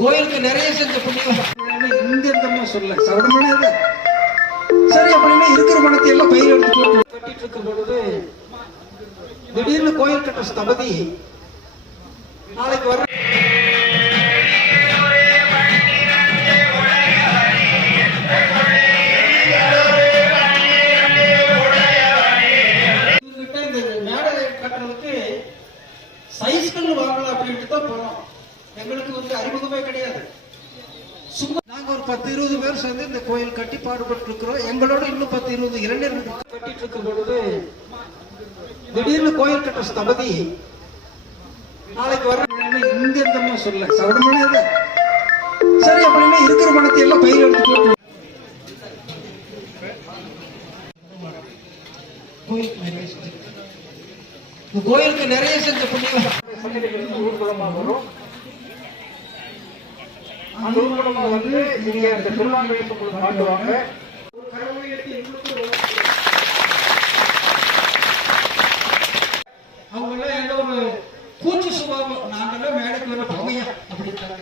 கோயிலுக்கு நிறைய செஞ்ச புண்ணியம் இங்க இருந்தோம்னா சொல்ல சவடமான சரி அப்படின்னா இருக்கிற பணத்தை எல்லாம் பயிர் எடுத்து போட்டு கட்டிட்டு இருக்கும் பொழுது திடீர்னு கோயில் கட்ட ஸ்தபதி நாளைக்கு வர சைஸ்கள் வாங்கலாம் அப்படின்ட்டு தான் போறோம். எங்களுக்கு வந்து அறிமுகமே கிடையாது. சும்மா நாங்க ஒரு 10-20 பேர் சேர்ந்து இந்த கோயில் கட்டி பாடுபட்டு இருக்கிறோம். எங்களோட இன்னும் 10-20 இளைஞர்கள் கட்டிட்டு இருக்கும் பொழுது திடீர்னு கோயில் கட்ட ஸ்தபதி நாளைக்கு வர இங்க இருந்தோம்னா சொல்ல சவடமான சரி அப்படின்னா இருக்கிற பணத்தை எல்லாம் பயிர் எடுத்து போட்டு கோயிலுக்கு நிறைய செஞ்ச புண்ணியம் ஊர்வலமா வரும். அந்த ஊர்வலமா வந்து இங்க இந்த திருவாங்கை காட்டுவாங்க. அவங்க எல்லாம் ஏதோ ஒரு பூச்சி சுபாவம், நாங்கெல்லாம் மேடைக்கு வர பகையா அப்படின்ட்டாங்க.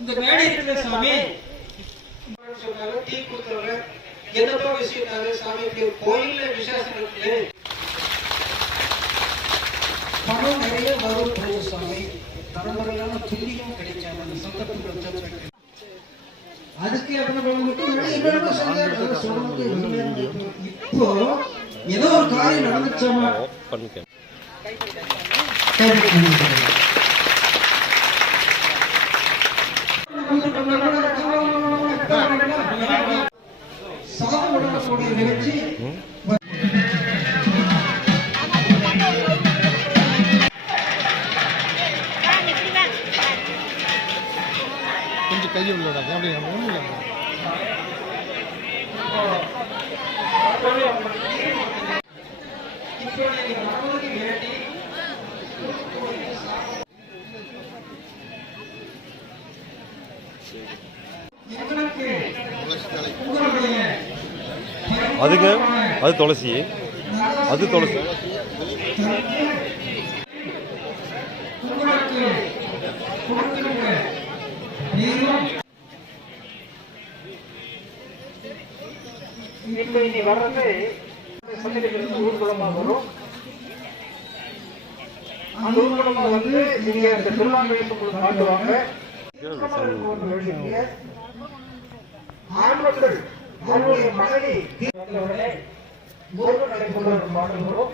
இந்த மேடை இருக்கிற சாமி சொன்னாங்க, டீ கொடுத்தவங்க என்னப்பா விஷயம் சாமி கோயில்ல விசேஷம் இருக்கு, பணம் நிறைய வரும் போகும் சாமி, தரமுறையான துல்லியம் கிடைக்காது, அந்த சந்தர்ப்பங்கள் அதுக்கு இப்போ ஏதோ ஒரு காரியம் நடந்துச்சாமா சாதம் உடனே நிகழ்ச்சி கொஞ்சம் கையை உள்ளாது அப்படி ஒன்றும் இல்லை. அதுக்கு அது துளசி, அது துளசி இனி வர்றது ஊர்வலமா வரும். அந்த ஊர்வலமா வந்து இங்க இந்த திருவாங்கை காட்டுவாங்க. ஆண்கள் அவருடைய மகனை முருகன் பாடல் வரும்.